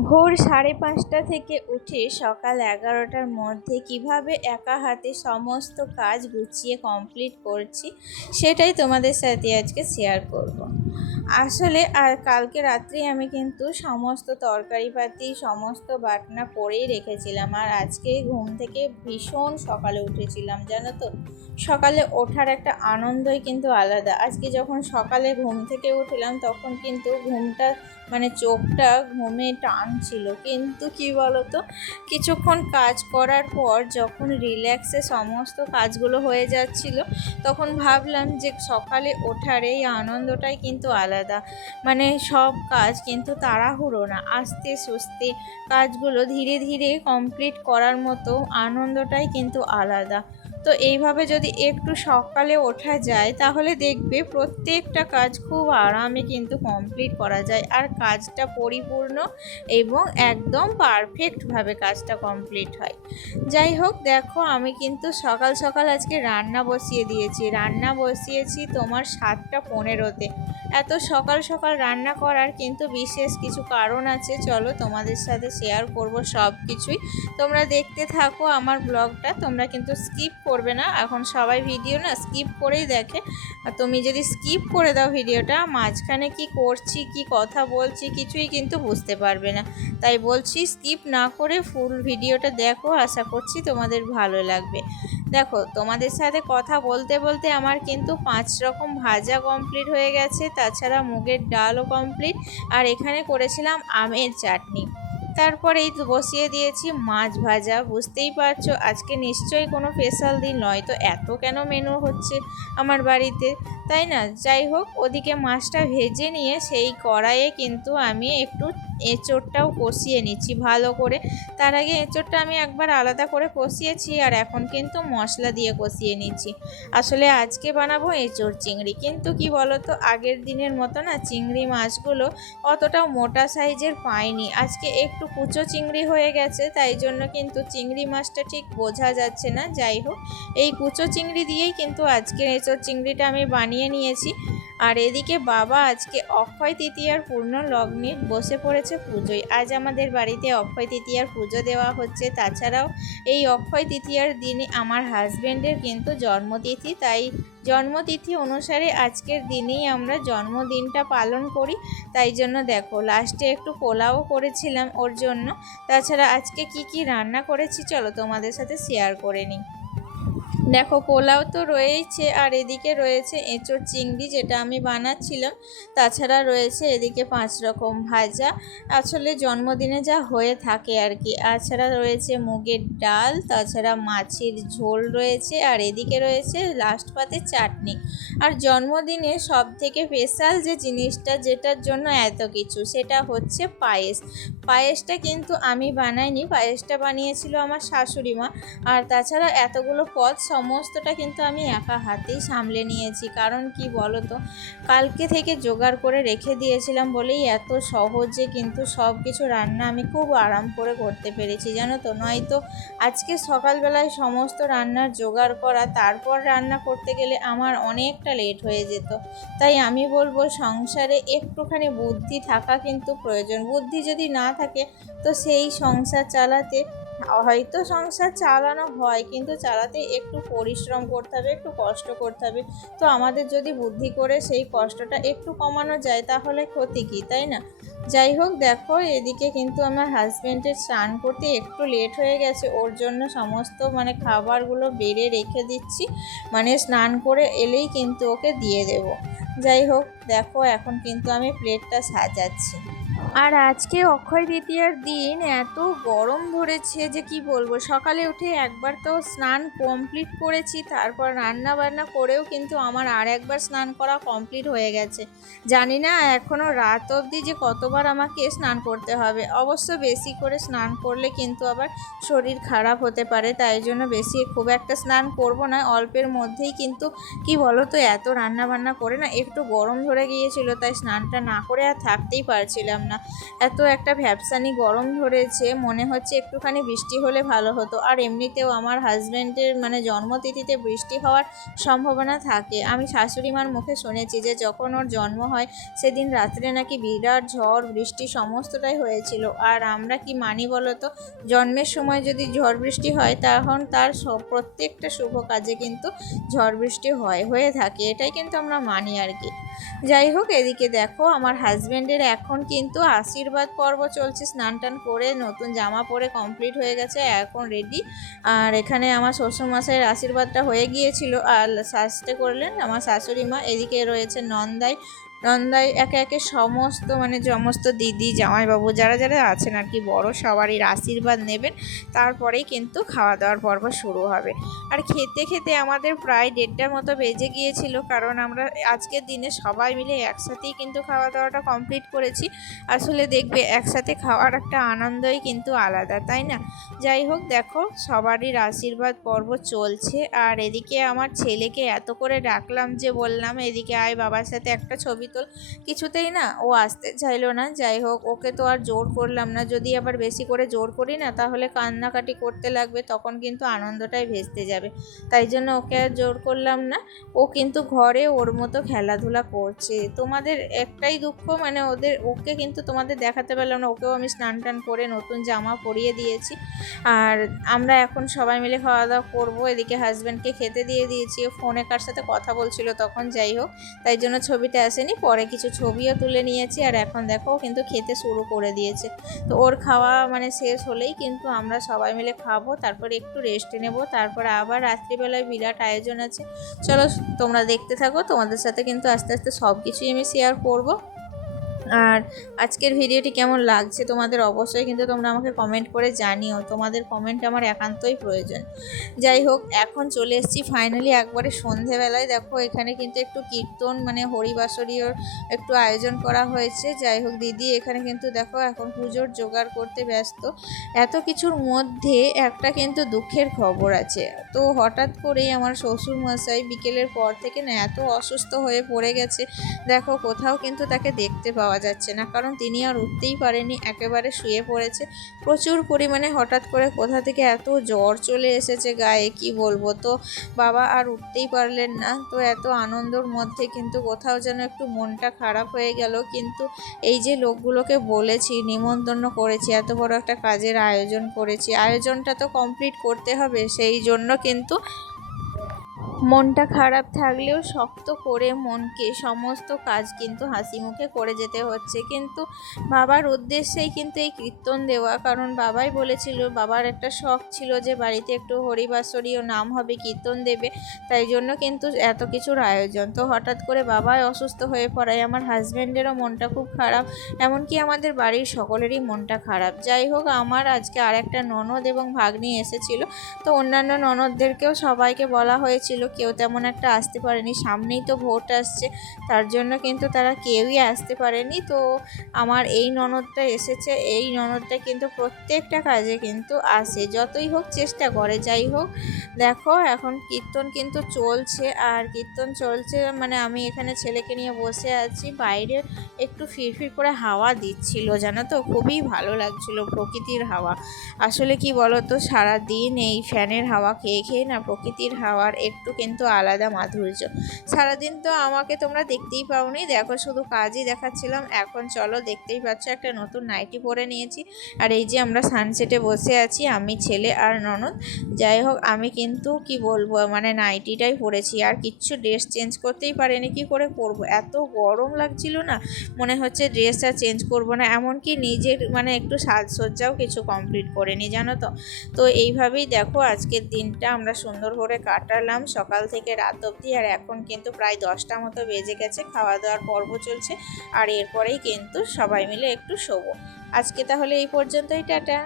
ভোর 5:30 থেকে উঠে সকাল 11টার মধ্যে কিভাবে একা হাতে সমস্ত কাজ গুছিয়ে কমপ্লিট করছি সেটাই তোমাদের সাথে আজকে শেয়ার করব। আসলে আর কালকে রাত্রে আমি কিন্তু সমস্ত তরকারিপাতি সমস্ত বাটনা করেই রেখেছিলাম, আর আজকে ঘুম থেকে ভীষণ সকালে উঠেছিলাম জানো তো। সকালে ওঠার একটা আনন্দই কিন্তু আলাদা। আজকে যখন সকালে ঘুম থেকে উঠলাম তখন কিন্তু ঘুমটা চোখটা ঘুমে টানছিল, কিন্তু কি বলতো, কিছুক্ষণ কাজ করার পর যখন রিল্যাক্সে সমস্ত কাজগুলো হয়ে যাচ্ছিল তখন ভাবলাম যে সকালে ওঠার এই আনন্দটাই কিন্তু আলাদা। সব কাজ কিন্তু তাড়াহুড়ো না, আস্তে সুস্তে কাজগুলো ধীরে ধীরে কমপ্লিট করার মতো আনন্দটাই কিন্তু আলাদা। তো এইভাবে যদি একটু সকালে ওঠা যায় তাহলে দেখবে প্রত্যেকটা কাজ খুব আরামে কিন্তু কমপ্লিট করা যায়, আর কাজটা পরিপূর্ণ এবং একদম পারফেক্টভাবে কাজটা কমপ্লিট হয়। যাই হোক, দেখো আমি কিন্তু সকাল সকাল আজকে রান্না বসিয়েছি তোমার 7:15-তে। এত সকাল সকাল রান্না করার কিন্তু বিশেষ কিছু কারণ আছে, চলো তোমাদের সাথে শেয়ার করব সব কিছুই। তোমরা দেখতে থাকো আমার ব্লগটা, তোমরা কিন্তু স্কিপ করবে না। এখন সবাই ভিডিও না স্কিপ করেই দেখে, আর তুমি যদি স্কিপ করে দাও ভিডিওটা, মাঝখানে কি করছি কি কথা বলছি কিছুই কিন্তু বুঝতে পারবে না। তাই বলছি স্কিপ না করে ফুল ভিডিওটা দেখো, আশা করছি তোমাদের ভালো লাগবে। দেখো, তোমাদের সাথে কথা বলতে বলতে আমার কিন্তু 5 রকম ভাজা কমপ্লিট হয়ে গেছে, তাছাড়া মুগের ডালও কমপ্লিট, আর এখানে করেছিলাম আমের চাটনি। তারপরেই তো বসিয়ে দিয়েছি মাছ ভাজা। বুঝতেই পারছো আজকে নিশ্চয়ই কোনো স্পেশাল দিন নয়, তো এত কেন মেনু হচ্ছে আমার বাড়িতে, তাই না? যাই হোক, ওদিকে মাছটা ভেজে নিয়ে সেই কড়াইয়ে কিন্তু আমি একটু এঁচোড়টাও কষিয়ে নিচ্ছি ভালো করে। তার আগে এঁচোড়টা আমি একবার আলাদা করে কষিয়েছি, আর এখন কিন্তু মশলা দিয়ে কষিয়ে নিচ্ছি। আসলে আজকে বানাবো এঁচোড় চিংড়ি, কিন্তু কি বলতো, আগের দিনের মতো না চিংড়ি মাছগুলো অতটাও মোটা সাইজের পাইনি। আজকে একটু কুচো চিংড়ি হয়ে গেছে, তাই জন্য কিন্তু চিংড়ি মাছটা ঠিক বোঝা যাচ্ছে না। যাই হোক, এই কুচো চিংড়ি দিয়েই কিন্তু আজকের এঁচোড় চিংড়িটা আমি বানিয়ে নিয়েছি। আর এদিকে বাবা আজকে অক্ষয় তৃতীয়ার পূর্ণ লগ্নে বসে পড়েছে পুজোয়। আজ আমাদের বাড়িতে অক্ষয় তৃতীয়ার পুজো দেওয়া হচ্ছে। তাছাড়াও এই অক্ষয় তৃতীয়ার দিনে আমার হাজব্যান্ডের কিন্তু জন্মতিথি, তাই জন্মতিথি অনুসারে আজকের দিনেই আমরা জন্মদিনটা পালন করি। তাই জন্য দেখো লাস্টে একটু পোলাও করেছিলাম ওর জন্য। তাছাড়া আজকে কি রান্না করেছি চলো তোমাদের সাথে শেয়ার করে নিই। দেখো, পোলাও তো রয়েছে, আর এদিকে রয়েছে এঁচোড় চিংড়ি যেটা আমি বানাচ্ছিলাম। তাছাড়া রয়েছে এদিকে 5 রকম ভাজা, আসলে জন্মদিনে যা হয়ে থাকে আর কি। তাছাড়া রয়েছে মুগের ডাল, তাছাড়া মাছের ঝোল রয়েছে, আর এদিকে রয়েছে লাস্ট পাতে চাটনি। আর জন্মদিনে সব থেকে স্পেশাল যে জিনিসটা, যেটার জন্য এত কিছু, সেটা হচ্ছে পায়েস। পায়েসটা কিন্তু আমি বানাইনি, পায়েসটা বানিয়েছিল আমার শাশুড়ি মা। আর তাছাড়া এতগুলো পদ সমস্তটা কিন্তু আমি একা হাতেই সামলে নিয়েছি। কারণ কি বলো তো, কালকে থেকে জোগাড় করে রেখে দিয়েছিলাম বলেই এত সহজে কিন্তু সব কিছু রান্না আমি খুব আরাম করে করতে পেরেছি জানো তো। নয়তো আজকে সকালবেলায় সমস্ত রান্নার জোগাড় করা, তারপর রান্না করতে গেলে আমার অনেকটা লেট হয়ে যেত। তাই আমি বলবো সংসারে একটুখানি বুদ্ধি থাকা কিন্তু প্রয়োজন। বুদ্ধি যদি না থাকে তো সেই সংসার চালাতে, হয়তো সংসার চালানো হয় কিন্তু চালাতে একটু পরিশ্রম করতে হবে, একটু কষ্ট করতে হবে। তো আমাদের যদি বুদ্ধি করে সেই কষ্টটা একটু কমানো যায় তাহলে ক্ষতি কী, তাই না? যাই হোক, দেখো এদিকে কিন্তু আমার হাজব্যান্ডের স্নান করতে একটু লেট হয়ে গেছে, ওর জন্য সমস্ত খাবারগুলো বেড়ে রেখে দিচ্ছি। স্নান করে এলেই কিন্তু ওকে দিয়ে দেব। যাই হোক, দেখো এখন কিন্তু আমি প্লেটটা সাজাচ্ছি। আর আজকে অক্ষয় তৃতীয়ার দিন এত গরম ধরেছে যে কি বলবো। সকালে উঠে একবার তো স্নান কমপ্লিট করেছি, তারপর রান্না বান্না করেও কিন্তু আমার আর একবার স্নান করা কমপ্লিট হয়ে গেছে। জানি না এখনও রাত অবধি যে কতবার আমাকে স্নান করতে হবে। অবশ্য বেশি করে স্নান করলে কিন্তু আবার শরীর খারাপ হতে পারে, তাই জন্য বেশি খুব একটা স্নান করব না, অল্পের মধ্যেই। কিন্তু কি বলো তো, এত রান্না বান্না করে না একটু গরম ধরে গিয়েছিল, তাই স্নানটা না করে আর থাকতেই পারছিলাম না। এত একটা ভ্যাপসানি গরম ধরেছে, মনে হচ্ছে একটুখানি বৃষ্টি হলে ভালো হতো। আর এমনিতেও আমার হাজব্যান্ডের মানে জন্মতিথিতে বৃষ্টি হওয়ার সম্ভাবনা থাকে। আমি শাশুড়ি মার মুখে শুনেছি যে যখন ওর জন্ম হয় সেদিন রাত্রে নাকি বিরাট ঝড় বৃষ্টি সমস্তটাই হয়েছিল। আর আমরা কি মানি বলো তো, জন্মের সময় যদি ঝড় বৃষ্টি হয় তখন তার প্রত্যেকটা শুভ কাজে কিন্তু ঝড় বৃষ্টি হয়ে থাকে, এটাই কিন্তু আমরা মানি আর কি। যাই হোক, এদিকে দেখো আমার হাজব্যান্ডের এখন কিন্তু আশীর্বাদ পর্ব চলছে। স্নান টান করে নতুন জামা পরে কমপ্লিট হয়ে গেছে, এখন রেডি। আর এখানে আমার শ্বশুরমশাইয়ের আশীর্বাদটা হয়ে গিয়েছিল আর শাস্তে করলেন আমার শাশুড়ি মা। এদিকে রয়েছে নন্দাই। একে একে সমস্ত দিদি জামাইবাবু যারা যারা আছেন আর কি বড়, সবারই আশীর্বাদ নেবেন। তারপরেই কিন্তু খাওয়া দাওয়ার পর্ব শুরু হবে। আর খেতে খেতে আমাদের প্রায় 1:30টার মতো বেজে গিয়েছিল, কারণ আমরা আজকের দিনে সবাই মিলে একসাথেই কিন্তু খাওয়া দাওয়াটা কমপ্লিট করেছি। আসলে দেখবে একসাথে খাওয়ার একটা আনন্দই কিন্তু আলাদা, তাই না? যাই হোক, দেখো সবারই আশীর্বাদ পর্ব চলছে। আর এদিকে আমার ছেলেকে এত করে ডাকলাম যে বললাম এদিকে আয় বাবার সাথে একটা ছবি তোল, কিছুতেই না ও আসতে চাইলো না। যাই হোক, ওকে তো আর জোর করলাম না, যদি আবার বেশি করে জোর করি না তাহলে কান্নাকাটি করতে লাগবে, তখন কিন্তু আনন্দটাই ভেস্তে যাবে। তাই জন্য ওকে আর জোর করলাম না। ও কিন্তু ঘরে ওর মতো খেলাধুলা করছে। তোমাদের একটাই দুঃখ, মানে ওকে কিন্তু তোমাদের দেখাতে পারলাম না। ওকেও আমি স্নান টান করে নতুন জামা পরিয়ে দিয়েছি। আর আমরা এখন সবাই মিলে খাওয়া দাওয়া করবো। এদিকে হাজব্যান্ডকে খেতে দিয়ে দিয়েছি, ও ফোনে কার সাথে কথা বলছিল তখন। যাই হোক, তাই জন্য ছবিটা আসেনি, পরে কিছু ছবিও তুলে নিয়েছি। আর এখন দেখো কিন্তু খেতে শুরু করে দিয়েছে। তো ওর খাওয়া মানে শেষ হলেই কিন্তু আমরা সবাই মিলে খাবো, তারপরে একটু রেস্ট নেব, তারপরে আবার রাত্রিবেলায় বিরাট আয়োজন আছে। চলো তোমরা দেখতে থাকো, তোমাদের সাথে কিন্তু আস্তে আস্তে সব কিছুই আমি শেয়ার করবো। আর আজকের ভিডিওটি কেমন লাগছে তোমাদের অবশ্যই কিন্তু তোমরা আমাকে কমেন্ট করে জানিও, তোমাদের কমেন্ট আমার একান্তই প্রয়োজন। যাই হোক, এখন চলে এসেছি ফাইনালি একবারে সন্ধেবেলায়। দেখো এখানে কিন্তু একটু কীর্তন মানে হরিবাসরীয় একটু আয়োজন করা হয়েছে। যাই হোক, দিদি এখানে কিন্তু দেখো এখন পুজোর জোগাড় করতে ব্যস্ত। এত কিছুর মধ্যে একটা কিন্তু দুঃখের খবর আছে। তো হঠাৎ করেই আমার শ্বশুরমশাই বিকেলের পর থেকে না এত অসুস্থ হয়ে পড়ে গেছে। দেখো কোথাও কিন্তু তাকে দেখতে পাওয়া যাচ্ছে না, কারণ তিনি আর উঠতেই পারেনি, একেবারে শুয়ে পড়েছে প্রচুর পরিমাণে। হঠাৎ করে কোথা থেকে এত জ্বর চলে এসেছে গায়ে, কি বলবো। তো বাবা আর উঠতেই পারলেন না। তো এত আনন্দর মধ্যে কিন্তু কোথাও যেন একটু মনটা খারাপ হয়ে গেল। কিন্তু এই যে লোকগুলোকে বলেছি, নিমন্ত্রণ করেছি, এত বড় একটা কাজের আয়োজন করেছি, আয়োজনটা তো কমপ্লিট করতে হবে। সেই জন্য কিন্তু মনটা খারাপ থাকলেও শক্ত করে মনকে সমস্ত কাজ কিন্তু হাসি মুখে করে যেতে হচ্ছে। কিন্তু বাবার উদ্দেশ্যেই কিন্তু এই কীর্তন দেওয়া, কারণ বাবাই বলেছিল, বাবার একটা শখ ছিল যে বাড়িতে একটু হরিবাসরীয় নাম হবে, কীর্তন দেবে। তাই জন্য কিন্তু এত কিছুর আয়োজন। তো হঠাৎ করে বাবাই অসুস্থ হয়ে পড়ায় আমার হাজব্যান্ডেরও মনটা খুব খারাপ, এমনকি আমাদের বাড়ির সকলেরই মনটা খারাপ। যাই হোক, আমার আজকে আর একটা ননদ এবং ভাগ্নি এসেছিল। তো অন্যান্য ননদদেরকেও সবাইকে বলা হয়েছিল, কেউ তেমন একটা আসতে পারেনি। সামনেই তো ভোট আসছে, তার জন্য কিন্তু তারা কেউই আসতে পারেনি। তো আমার এই ননদটা এসেছে। এই ননদটা কিন্তু প্রত্যেকটা কাজে কিন্তু আসে, যতই হোক চেষ্টা করে। যাই হোক, দেখো এখন কীর্তন কিন্তু চলছে। আর কীর্তন চলছে মানে আমি এখানে ছেলেকে নিয়ে বসে আছি, বাইরে একটু ফিরফির করে হাওয়া দিচ্ছিল, জানো তো, খুবই ভালো লাগছিল প্রকৃতির হাওয়া। আসলে কি বলো তো, সারাদিন এই ফ্যানের হাওয়া খেয়ে খেয়ে না প্রকৃতির হাওয়ার একটু কিন্তু আলাদা মাধুর্য। সারাদিন তো আমাকে তোমরা দেখতেই পাওনি, দেখো শুধু কাজই দেখাচ্ছিলাম। এখন চলো, দেখতেই পাচ্ছ একটা নতুন নাইটি পরে নিয়েছি। আর এই যে আমরা সানসেটে বসে আছি, আমি, ছেলে আর ননদ। যাই হোক, আমি কিন্তু কি বলবো মানে নাইটিটাই পরেছি, আর কিচ্ছু ড্রেস চেঞ্জ করতেই পারিনি। কি করে পরবো, এত গরম লাগছিল না, মনে হচ্ছে ড্রেসটা চেঞ্জ করবো না। এমনকি নিজের মানে একটু সাজসজ্জাও কিছু কমপ্লিট করিনি, জানো তো। তো এইভাবেই দেখো আজকের দিনটা আমরা সুন্দর করে কাটালাম, সকাল থেকে রাত অবধি। আর এখন কিন্তু প্রায় 10টা মতো বেজে গেছে, খাওয়া দাওয়ার পর্ব চলছে। আর এরপরেই কিন্তু সবাই মিলে একটু শোবো। আজকে তাহলে এই পর্যন্তই, টাটা।